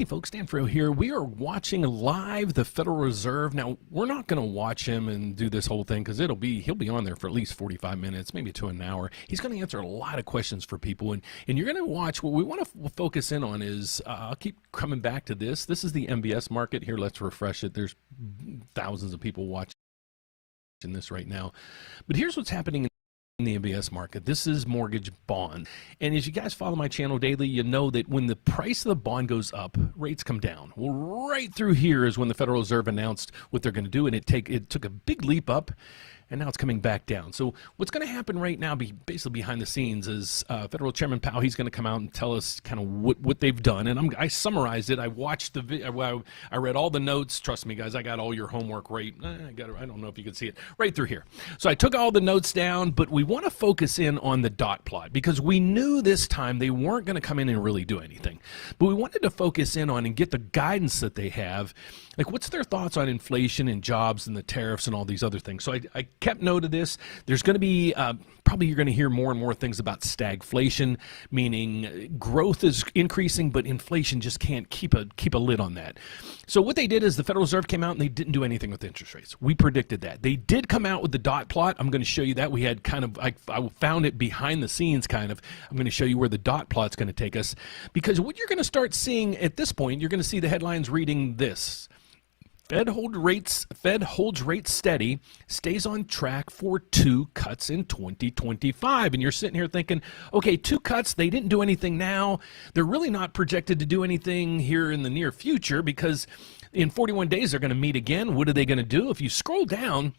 Hey folks, Dan Frio here. We are watching live the Federal Reserve. Now, we're not going to watch him and do this whole thing because he'll be on there for at least 45 minutes, maybe to an hour. He's going to answer a lot of questions for people, and you're going to watch. What we want to focus in on is, I'll keep coming back to this. This is the MBS market. Here, let's refresh it. There's thousands of people watching this right now. But here's what's happening in the MBS market. This is mortgage bond. And as you guys follow my channel daily, you know that when the price of the bond goes up, rates come down. Well, right through here is when the Federal Reserve announced what they're going to do, and it took a big leap up, and now it's coming back down. So what's going to happen right now, basically behind the scenes, is Federal Chairman Powell, he's going to come out and tell us kind of what they've done. And I summarized it. I watched the video. I read all the notes. Trust me, guys, I got all your homework right. I don't know if you can see it right through here. So I took all the notes down, but we want to focus in on the dot plot because we knew this time they weren't going to come in and really do anything. But we wanted to focus in on and get the guidance that they have. Like, what's their thoughts on inflation and jobs and the tariffs and all these other things? So I kept note of this. There's going to be probably you're going to hear more and more things about stagflation, meaning growth is increasing, but inflation just can't keep a lid on that. So what they did is the Federal Reserve came out and they didn't do anything with interest rates. We predicted that. They did come out with the dot plot. I'm going to show you that. We had kind of I found it behind the scenes kind of. I'm going to show you where the dot plot's going to take us, because what you're going to start seeing at this point, you're going to see the headlines reading this. Fed holds rates steady, stays on track for 2 cuts in 2025. And you're sitting here thinking, okay, 2 cuts, they didn't do anything now. They're really not projected to do anything here in the near future because in 41 days they're going to meet again. What are they going to do? If you scroll down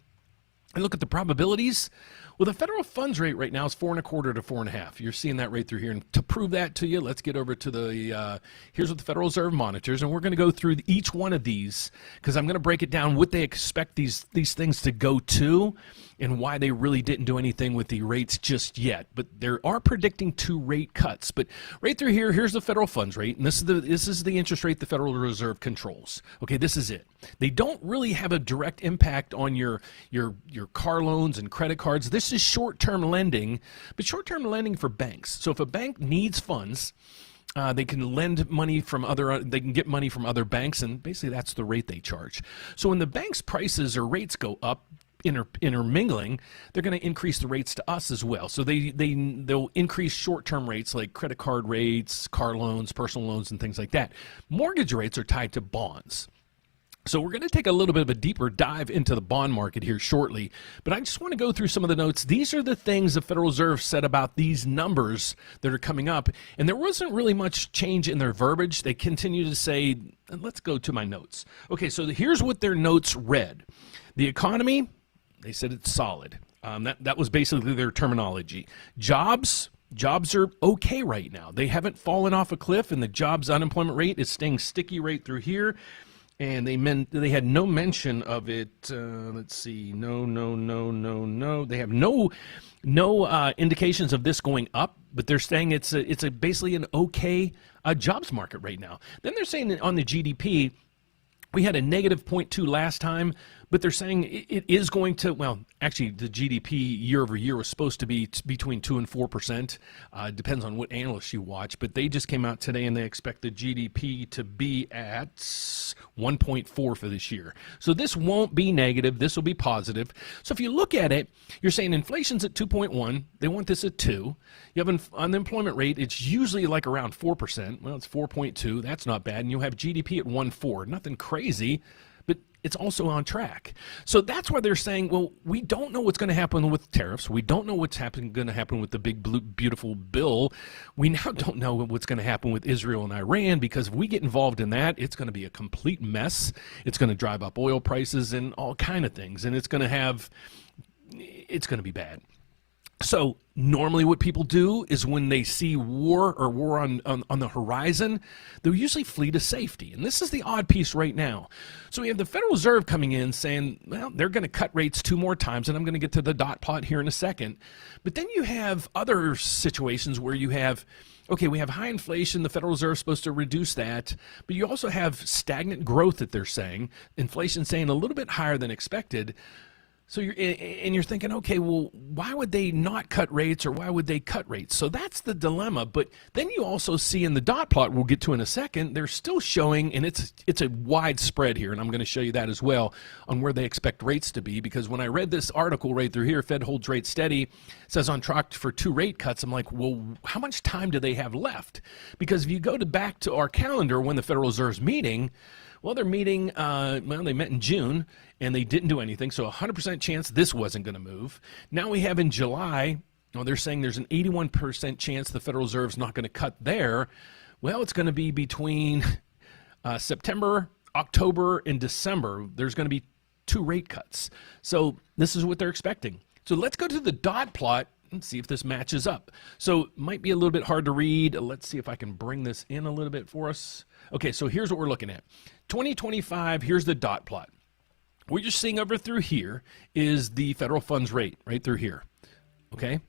and look at the probabilities, well, the federal funds rate right now is 4.25 to 4.5. You're seeing that right through here. And to prove that to you, let's get over to the, here's what the Federal Reserve monitors. And we're going to go through each one of these because I'm going to break it down what they expect these things to go to and why they really didn't do anything with the rates just yet. But they are predicting 2 rate cuts. But right through here, here's the federal funds rate. And this is the interest rate the Federal Reserve controls. Okay, this is it. They don't really have a direct impact on your car loans and credit cards. This is short-term lending, but short-term lending for banks. So if a bank needs funds, they can lend money from they can get money from other banks, and basically that's the rate they charge. So when the bank's prices or rates go up, intermingling, they're going to increase the rates to us as well. So they'll increase short-term rates like credit card rates, car loans, personal loans, and things like that. Mortgage rates are tied to bonds. So we're going to take a little bit of a deeper dive into the bond market here shortly, but I just want to go through some of the notes. These are the things the Federal Reserve said about these numbers that are coming up, and there wasn't really much change in their verbiage. They continue to say, let's go to my notes. Okay, so here's what their notes read. The economy, they said it's solid. That was basically their terminology. Jobs are okay right now. They haven't fallen off a cliff, and the jobs unemployment rate is staying sticky right through here. And they had no mention of it. Let's see. No. They have no indications of this going up, but they're saying it's basically an okay jobs market right now. Then they're saying on the GDP, we had a negative 0.2 last time, but they're saying it is going to, well, actually the GDP year over year was supposed to be between 2 and 4%. Depends on what analysts you watch, but they just came out today and they expect the GDP to be at 1.4 for this year. So this won't be negative. This will be positive. So if you look at it, you're saying inflation's at 2.1. They want this at 2. You have an unemployment rate. It's usually like around 4%. Well, it's 4.2. That's not bad. And you have GDP at 1.4. Nothing crazy, but it's also on track. So that's why they're saying, well, we don't know what's going to happen with tariffs. We don't know what's going to happen with the big, blue, beautiful bill. We now don't know what's going to happen with Israel and Iran, because if we get involved in that, it's going to be a complete mess. It's going to drive up oil prices and all kind of things, and it's going to be bad. So normally what people do is when they see war on the horizon, they'll usually flee to safety. And this is the odd piece right now. So we have the Federal Reserve coming in saying, well, they're going to cut rates 2 more times, and I'm going to get to the dot plot here in a second. But then you have other situations where you have, okay, we have high inflation. The Federal Reserve is supposed to reduce that. But you also have stagnant growth that they're saying. Inflation staying a little bit higher than expected. So you're thinking, okay, well, why would they not cut rates, or why would they cut rates? So that's the dilemma. But then you also see in the dot plot we'll get to in a second, they're still showing, and it's a wide spread here, and I'm going to show you that as well on where they expect rates to be. Because when I read this article right through here, Fed holds rates steady, says on track for 2 rate cuts. I'm like, well, how much time do they have left? Because if you go back to our calendar when the Federal Reserve's meeting, well, they're meeting, they met in June, and they didn't do anything, so 100% chance this wasn't going to move. Now we have in July, they're saying there's an 81% chance the Federal Reserve's not going to cut there. Well, it's going to be between September, October, and December. There's going to be 2 rate cuts. So this is what they're expecting. So let's go to the dot plot and see if this matches up. So it might be a little bit hard to read. Let's see if I can bring this in a little bit for us. Okay, so here's what we're looking at. 2025, here's the dot plot. What you're seeing over through here is the federal funds rate right through here, okay?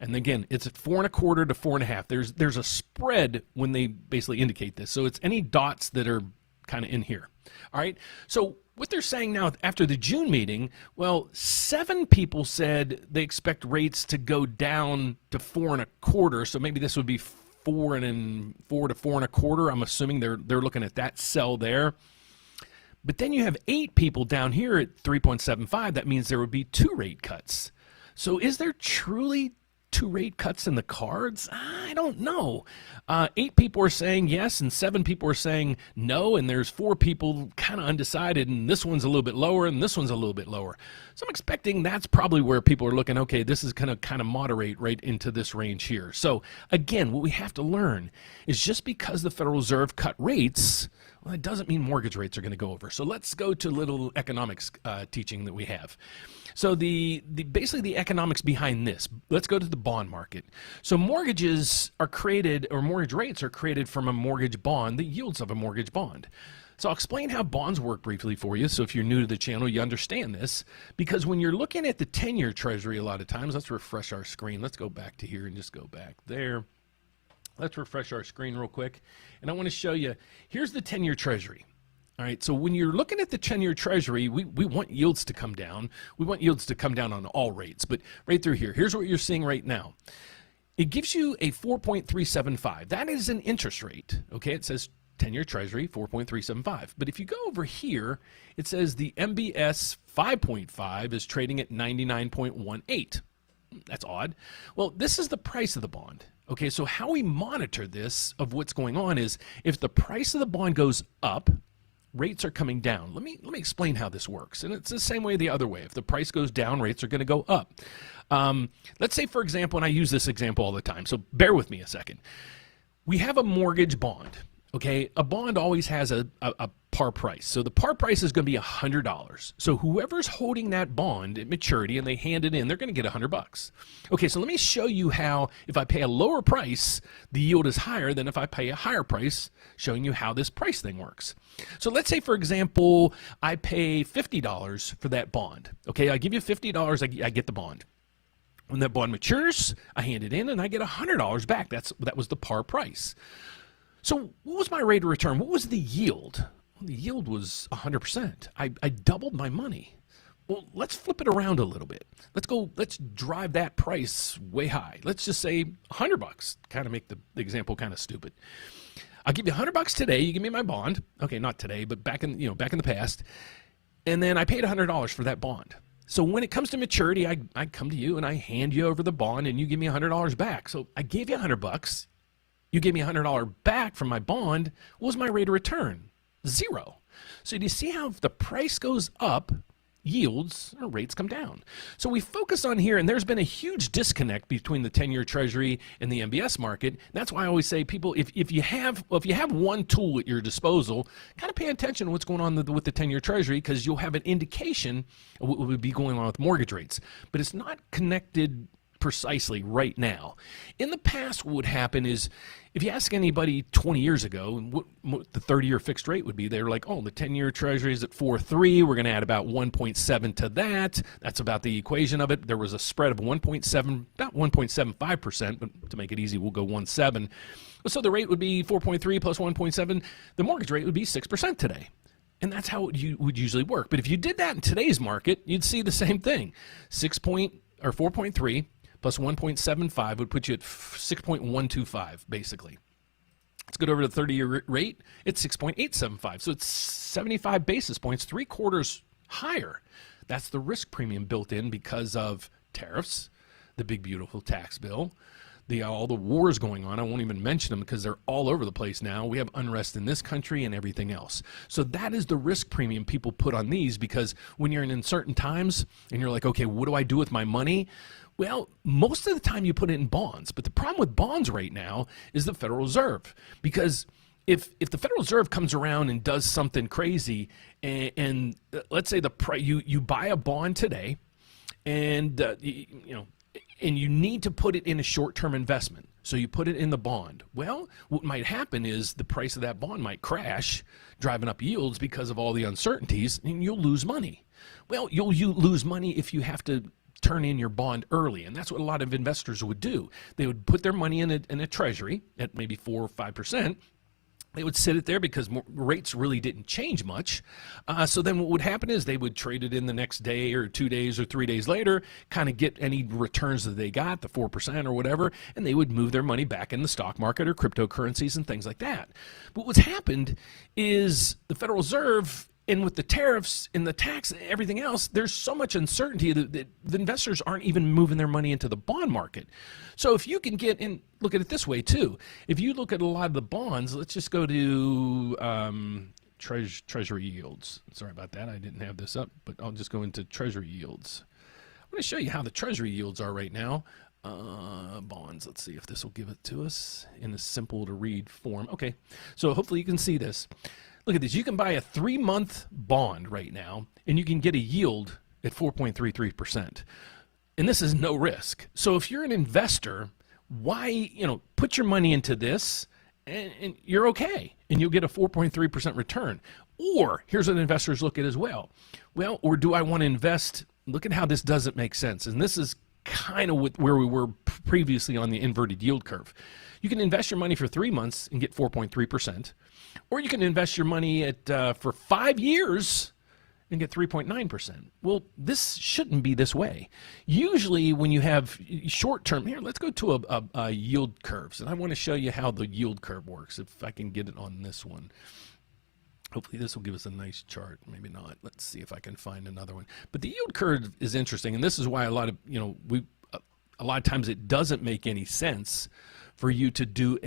And again, it's at 4.25 to 4.5. There's a spread when they basically indicate this. So it's any dots that are kind of in here, all right? So what they're saying now after the June meeting, well, 7 people said they expect rates to go down to 4.25. So maybe this would be 4 to 4.25. I'm assuming they're looking at that cell there. But then you have 8 people down here at 3.75. That means there would be 2 rate cuts. So is there truly 2 rate cuts in the cards? I don't know. 8 people are saying yes, and 7 people are saying no, and there's 4 people kind of undecided, and this one's a little bit lower, and this one's a little bit lower. So I'm expecting that's probably where people are looking, okay, this is going to kind of moderate right into this range here. So again, what we have to learn is just because the Federal Reserve cut rates, well, it doesn't mean mortgage rates are going to go over. So let's go to a little economics teaching that we have. So basically the economics behind this, let's go to the bond market. So mortgages are created, or mortgage rates are created from a mortgage bond, the yields of a mortgage bond. So I'll explain how bonds work briefly for you. So if you're new to the channel, you understand this. Because when you're looking at the 10-year Treasury a lot of times, let's refresh our screen. Let's go back to here and just go back there. Let's refresh our screen real quick. And I want to show you, here's the 10-year Treasury. All right, so when you're looking at the 10-year Treasury, we want yields to come down. We want yields to come down on all rates. But right through here, here's what you're seeing right now. It gives you a 4.375. That is an interest rate. Okay, it says 10-year Treasury, 4.375. But if you go over here, it says the MBS 5.5 is trading at 99.18. That's odd. Well, this is the price of the bond. Okay, so how we monitor this of what's going on is if the price of the bond goes up, rates are coming down. Let me explain how this works. And it's the same way the other way. If the price goes down, rates are going to go up. Let's say, for example, and I use this example all the time, so bear with me a second. We have a mortgage bond. Okay, a bond always has a par price. So the par price is going to be $100. So whoever's holding that bond at maturity and they hand it in, they're going to get $100. Okay, so let me show you how if I pay a lower price, the yield is higher than if I pay a higher price, showing you how this price thing works. So let's say, for example, I pay $50 for that bond. Okay, I give you $50, I get the bond. When that bond matures, I hand it in and I get $100 back. That was the par price. So what was my rate of return? What was the yield? Well, the yield was 100%. I doubled my money. Well, let's flip it around a little bit. Let's drive that price way high. Let's just say $100. Kind of make the example kind of stupid. I'll give you $100 today. You give me my bond. Okay, not today, but back in the past. And then I paid $100 for that bond. So when it comes to maturity, I come to you and I hand you over the bond and you give me $100 back. So I gave you $100. You gave me $100 back from my bond. What was my rate of return? 0. So do you see how if the price goes up, yields or rates come down? So we focus on here, and there's been a huge disconnect between the 10-year Treasury and the MBS market. That's why I always say, people, if you have one tool at your disposal, kind of pay attention to what's going on with the 10-year Treasury, because you'll have an indication of what would be going on with mortgage rates. But it's not connected precisely right now. In the past, what would happen is, if you ask anybody 20 years ago what the 30-year fixed rate would be, they're like, oh, the 10-year Treasury is at 4.3. We're going to add about 1.7 to that. That's about the equation of it. There was a spread of 1.7, not 1.75%, but to make it easy, we'll go 1.7. So the rate would be 4.3 plus 1.7. The mortgage rate would be 6% today. And that's how it would usually work. But if you did that in today's market, you'd see the same thing. 4.3 plus 1.75 would put you at 6.125, basically. Let's go over to the 30-year rate. It's 6.875. So it's 75 basis points, 3/4 higher. That's the risk premium built in because of tariffs, the big, beautiful tax bill, all the wars going on. I won't even mention them because they're all over the place now. We have unrest in this country and everything else. So that is the risk premium people put on these, because when you're in uncertain times and you're like, okay, what do I do with my money? Well, most of the time you put it in bonds. But the problem with bonds right now is the Federal Reserve. Because if the Federal Reserve comes around and does something crazy, and let's say you buy a bond today, and and you need to put it in a short-term investment. So you put it in the bond. Well, what might happen is the price of that bond might crash, driving up yields because of all the uncertainties, and you'll lose money. Well, you'll lose money if you have to turn in your bond early, and that's what a lot of investors would do. They would put their money in a treasury at maybe 4 or 5%. They would sit it there because rates really didn't change much. So then what would happen is they would trade it in the next day or 2 days or 3 days later, kind of get any returns that they got, the 4% or whatever, and they would move their money back in the stock market or cryptocurrencies and things like that. But what's happened is the Federal Reserve, and with the tariffs and the tax and everything else, there's so much uncertainty that the investors aren't even moving their money into the bond market. So if you can get in, look at it this way too. If you look at a lot of the bonds, let's just go to Treasury yields. Sorry about that. I didn't have this up, but I'll just go into Treasury yields. I'm going to show you how the Treasury yields are right now. Bonds. Let's see if this will give it to us in a simple to read form. Okay. So hopefully you can see this. Look at this. You can buy a 3-month bond right now, and you can get a yield at 4.33%. And this is no risk. So if you're an investor, why, put your money into this, and you're okay, and you'll get a 4.3% return. Or here's what investors look at as well. Well, or do I want to invest? Look at how this doesn't make sense. And this is kind of where we were previously on the inverted yield curve. You can invest your money for 3 months and get 4.3%. Or you can invest your money for 5 years and get 3.9%. Well, this shouldn't be this way. Usually when you have short-term, here, let's go to a yield curves. And I want to show you how the yield curve works, if I can get it on this one. Hopefully this will give us a nice chart. Maybe not. Let's see if I can find another one. But the yield curve is interesting, and this is why a lot of times it doesn't make any sense for you to do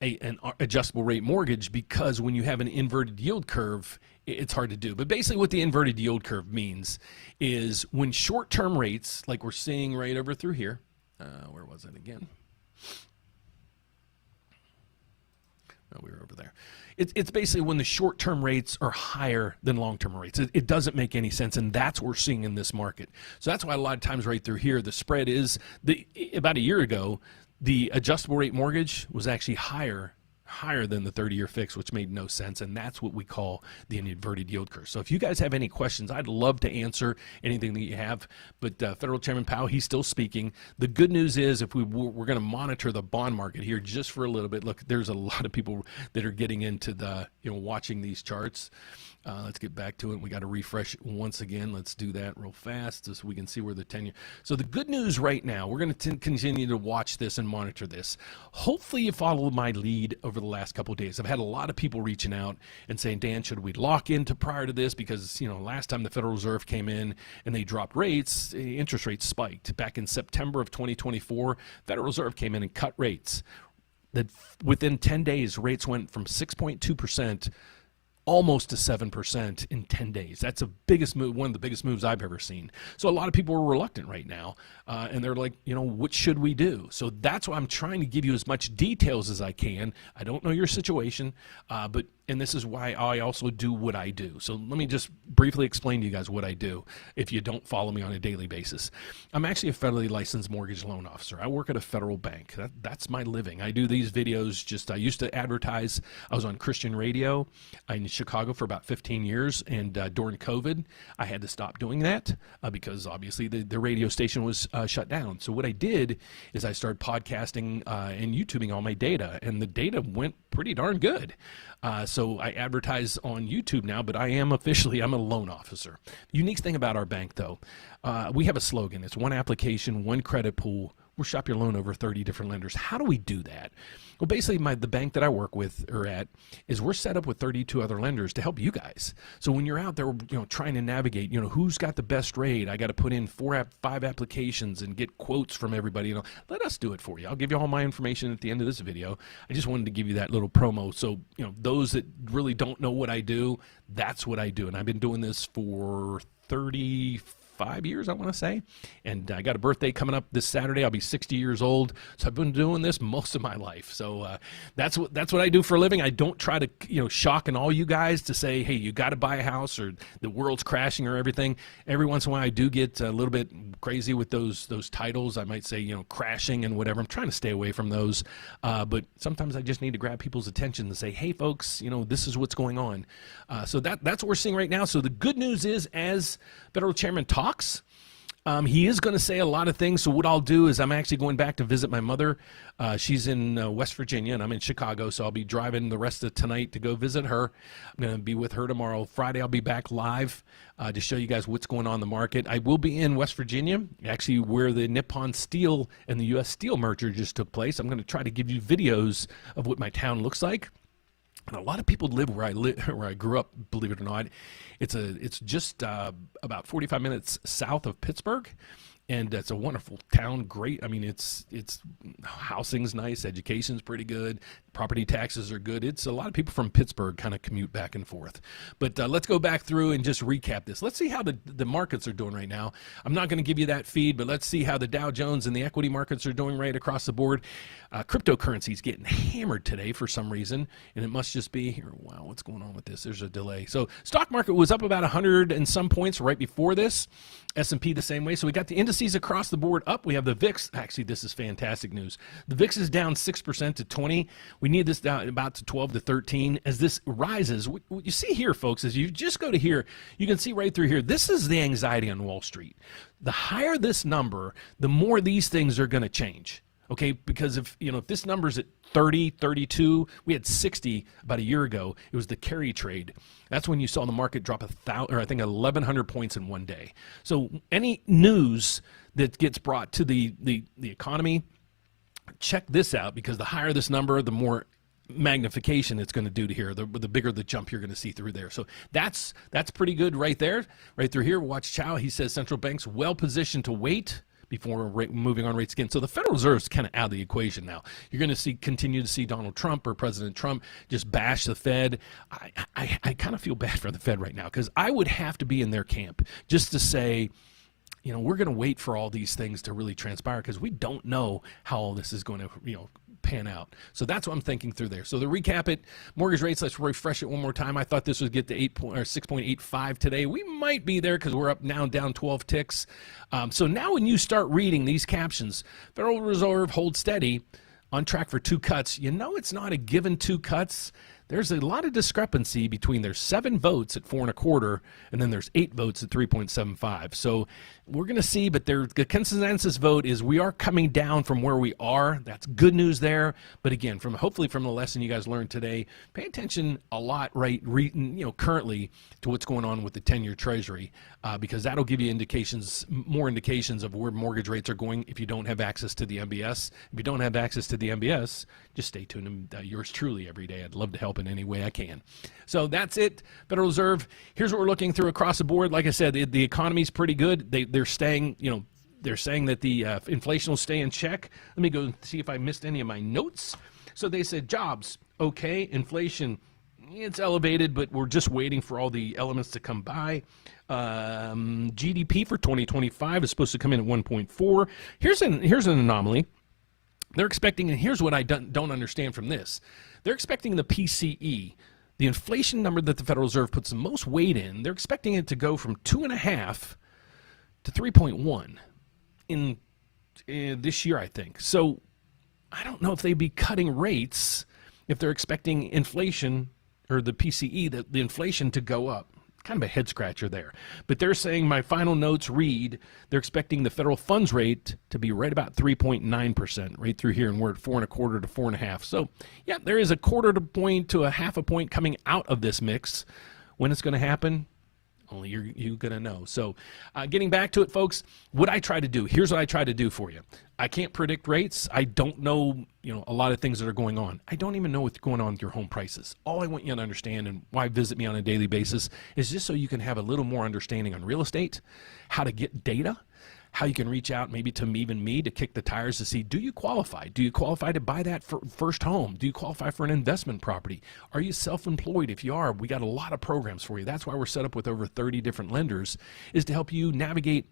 an adjustable rate mortgage, because when you have an inverted yield curve, it's hard to do. But basically what the inverted yield curve means is when short-term rates, like we're seeing right over through here, where was it again? Oh, we were over there. It's basically when the short-term rates are higher than long-term rates. It doesn't make any sense, and that's what we're seeing in this market. So that's why a lot of times right through here, the spread is, about a year ago, the adjustable rate mortgage was actually higher than the 30-year fix, which made no sense, and that's what we call the inverted yield curve. So if you guys have any questions, I'd love to answer anything that you have, but Federal Chairman Powell, he's still speaking. The good news is if we're going to monitor the bond market here just for a little bit. Look, there's a lot of people that are getting into watching these charts. Let's get back to it. We got to refresh once again. Let's do that real fast so we can see where the 10-year. So the good news right now, we're going to continue to watch this and monitor this. Hopefully you followed my lead over the last couple of days. I've had a lot of people reaching out and saying, Dan, should we lock into prior to this? Because, last time the Federal Reserve came in and they dropped rates, interest rates spiked. Back in September of 2024, Federal Reserve came in and cut rates. That within 10 days, rates went from 6.2% almost to 7% in 10 days. That's the biggest move, one of the biggest moves I've ever seen. So a lot of people are reluctant right now, and they're like, what should we do? So that's why I'm trying to give you as much details as I can. I don't know your situation, and this is why I also do what I do. So let me just briefly explain to you guys what I do if you don't follow me on a daily basis. I'm actually a federally licensed mortgage loan officer. I work at a federal bank. That's my living. I do these videos I used to advertise. I was on Christian radio. I Chicago for about 15 years, and during COVID, I had to stop doing that because obviously the radio station was shut down. So what I did is I started podcasting and YouTubing all my data, and the data went pretty darn good. So I advertise on YouTube now, but I'm a loan officer. The unique thing about our bank, though, we have a slogan. It's one application, one credit pool. We'll shop your loan over 30 different lenders. How do we do that? Well, basically, the bank that I work with or at is we're set up with 32 other lenders to help you guys. So when you're out there, trying to navigate, who's got the best rate? I got to put in 5 applications and get quotes from everybody. Let us do it for you. I'll give you all my information at the end of this video. I just wanted to give you that little promo. So those that really don't know what I do, that's what I do, and I've been doing this for 35 years, I want to say, and I got a birthday coming up this Saturday. I'll be 60 years old, so I've been doing this most of my life. So that's what I do for a living. I don't try to shock all you guys to say, hey, you got to buy a house or the world's crashing or everything. Every once in a while, I do get a little bit crazy with those titles. I might say crashing and whatever. I'm trying to stay away from those, but sometimes I just need to grab people's attention and say, hey, folks, this is what's going on. So that's what we're seeing right now. So the good news is, as Federal Chairman talks, he is going to say a lot of things. So what I'll do is I'm actually going back to visit my mother. She's in West Virginia, and I'm in Chicago, so I'll be driving the rest of tonight to go visit her. I'm going to be with her tomorrow. Friday, I'll be back live to show you guys what's going on in the market. I will be in West Virginia, actually where the Nippon Steel and the U.S. Steel merger just took place. I'm going to try to give you videos of what my town looks like. And a lot of people live where I grew up, believe it or not. It's just about 45 minutes south of Pittsburgh, and it's a wonderful town. Great. I mean, it's housing's nice, education's pretty good, property taxes are good. It's a lot of people from Pittsburgh kind of commute back and forth. But let's go back through and just recap this. Let's see how the markets are doing right now. I'm not going to give you that feed, but let's see how the Dow Jones and the equity markets are doing right across the board. Cryptocurrency's getting hammered today for some reason, and it must just be here. Wow, what's going on with this? There's a delay. So stock market was up about 100 and some points right before this. S&P the same way. So we got the indices across the board up. We have the VIX. Actually, this is fantastic news. The VIX is down 6% to 20. We need this down about to 12 to 13. As this rises, what you see here, folks, is you just go to here, you can see right through here. This is the anxiety on Wall Street. The higher this number, the more these things are going to change. Okay, because if this number's at 30, 32, we had 60 about a year ago. It was the carry trade. That's when you saw the market drop 1,100 points in one day. So any news that gets brought to the economy, check this out, because the higher this number, the more magnification it's going to do to here, the bigger the jump you're going to see through there. So that's pretty good right there. Right through here, watch Chow. He says central banks well positioned to wait before moving on rates again. So the Federal Reserve is kind of out of the equation now. You're going to continue to see Donald Trump or President Trump just bash the Fed. I kind of feel bad for the Fed right now, because I would have to be in their camp just to say, we're going to wait for all these things to really transpire, because we don't know how all this is going to, pan out. So that's what I'm thinking through there. So to recap it, mortgage rates, let's refresh it one more time. I thought this would get to 6.85 today. We might be there because we're up now down 12 ticks. So now when you start reading these captions, Federal Reserve holds steady, on track for 2 cuts. It's not a given 2 cuts. There's a lot of discrepancy between their 7 votes at 4.25 and then there's 8 votes at 3.75. So we're going to see, but the consensus vote is we are coming down from where we are. That's good news there. But again, hopefully from the lesson you guys learned today, pay attention a lot currently to what's going on with the 10-year Treasury, because that'll give you more indications of where mortgage rates are going if you don't have access to the MBS. If you don't have access to the MBS, just stay tuned. Yours truly every day. I'd love to help in any way I can. So that's it. Federal Reserve, here's what we're looking through across the board. Like I said, the economy's pretty good. They're staying, they're saying that the inflation will stay in check. Let me go and see if I missed any of my notes. So they said jobs, okay. Inflation, it's elevated, but we're just waiting for all the elements to come by. GDP for 2025 is supposed to come in at 1.4. Here's an anomaly. They're expecting, and here's what I don't understand from this. They're expecting the PCE, the inflation number that the Federal Reserve puts the most weight in, they're expecting it to go from 2.5 to 3.1 in this year, I think. So I don't know if they'd be cutting rates if they're expecting inflation or the PCE, the inflation to go up. Kind of a head scratcher there. But they're saying, my final notes read, they're expecting the federal funds rate to be right about 3.9% right through here, and we're at 4.25 to 4.5. So yeah, there is a quarter to point to a half a point coming out of this mix. When it's going to happen, only you're going to know. So getting back to it, folks, what I try to do, here's what I try to do for you. I can't predict rates. I don't know, a lot of things that are going on. I don't even know what's going on with your home prices. All I want you to understand, and why visit me on a daily basis, is just so you can have a little more understanding on real estate, how to get data, how you can reach out maybe to even me to kick the tires to see, do you qualify? Do you qualify to buy that first home? Do you qualify for an investment property? Are you self-employed? If you are, we got a lot of programs for you. That's why we're set up with over 30 different lenders, is to help you navigate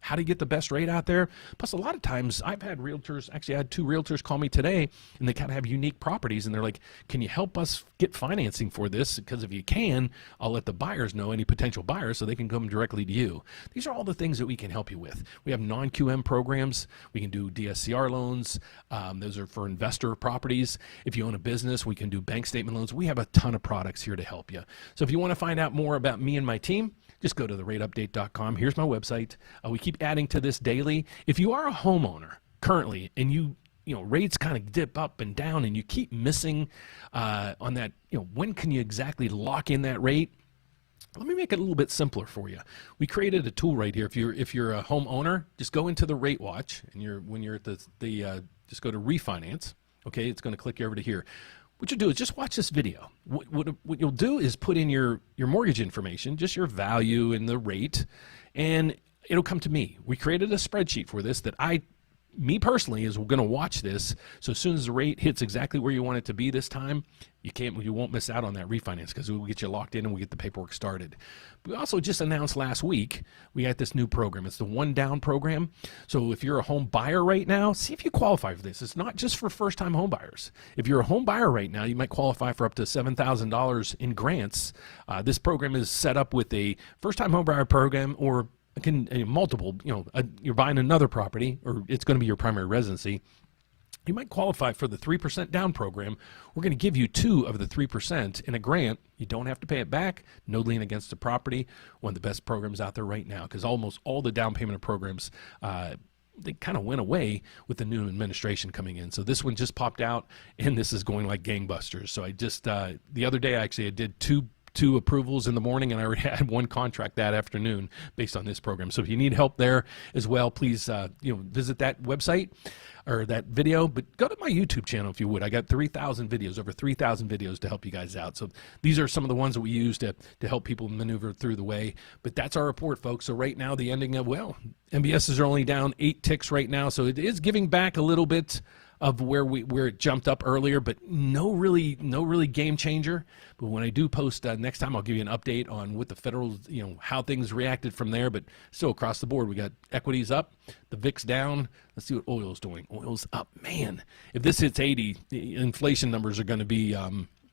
how to get the best rate out there. Plus, a lot of times I've had realtors, actually I had 2 realtors call me today, and they kind of have unique properties, and they're like, can you help us get financing for this? Because if you can, I'll let the buyers know, any potential buyers, so they can come directly to you. These are all the things that we can help you with. We have non-QM programs. We can do DSCR loans. Those are for investor properties. If you own a business, we can do bank statement loans. We have a ton of products here to help you. So if you want to find out more about me and my team, just go to therateupdate.com. Here's my website. We keep adding to this daily. If you are a homeowner currently and you rates kind of dip up and down and you keep missing on that, when can you exactly lock in that rate? Let me make it a little bit simpler for you. We created a tool right here. If you're a homeowner, just go into the RateWatch, and when you're at just go to Refinance. Okay, it's going to click you over to here. What you do is just watch this video. What you'll do is put in your mortgage information, just your value and the rate, and it'll come to me. We created a spreadsheet for this that me personally is going to watch this. So as soon as the rate hits exactly where you want it to be this time, you won't miss out on that refinance, because we'll get you locked in and we get the paperwork started. We also just announced last week, we got this new program. It's the One Down program. So if you're a home buyer right now, see if you qualify for this. It's not just for first-time home buyers. If you're a home buyer right now, you might qualify for up to $7,000 in grants. This program is set up with a first-time home buyer program, or multiple, you're buying another property, or it's going to be your primary residency. You might qualify for the 3% down program. We're going to give you 2 of the 3% in a grant. You don't have to pay it back. No lien against the property. One of the best programs out there right now, because almost all the down payment programs, they kind of went away with the new administration coming in. So this one just popped out, and this is going like gangbusters. So I just, the other day, actually, I did two approvals in the morning, and I already had 1 contract that afternoon based on this program. So if you need help there as well, please visit that website or that video, but go to my YouTube channel if you would. I got 3,000 videos, over 3,000 videos to help you guys out. So these are some of the ones that we use to help people maneuver through the way. But that's our report, folks. So right now, the ending of, MBSs are only down 8 ticks right now. So it is giving back a little bit of where it jumped up earlier, but no really game changer. But when I do post next time, I'll give you an update on what the federal, how things reacted from there. But still across the board, we got equities up, the VIX down. Let's see what oil's doing. Oil's up, man. If this hits 80, the inflation numbers are going to be.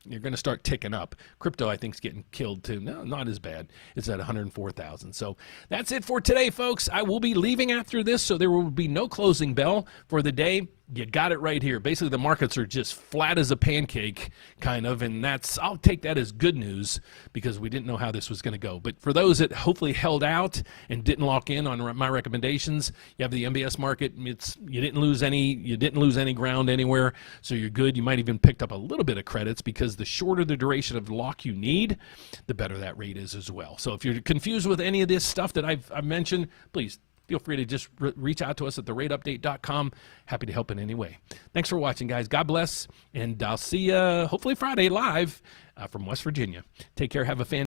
You're going to start ticking up. Crypto, I think, is getting killed too. No, not as bad. It's at 104,000. So that's it for today, folks. I will be leaving after this, so there will be no closing bell for the day. You got it right here. Basically, the markets are just flat as a pancake, kind of, and I'll take that as good news, because we didn't know how this was going to go. But for those that hopefully held out and didn't lock in on my recommendations, you have the MBS market. You didn't lose any ground anywhere, so you're good. You might even picked up a little bit of credits, because the shorter the duration of lock you need, the better that rate is as well. So if you're confused with any of this stuff that I've mentioned, please feel free to just reach out to us at therateupdate.com. Happy to help in any way. Thanks for watching, guys. God bless, and I'll see you hopefully Friday live from West Virginia. Take care. Have a fantastic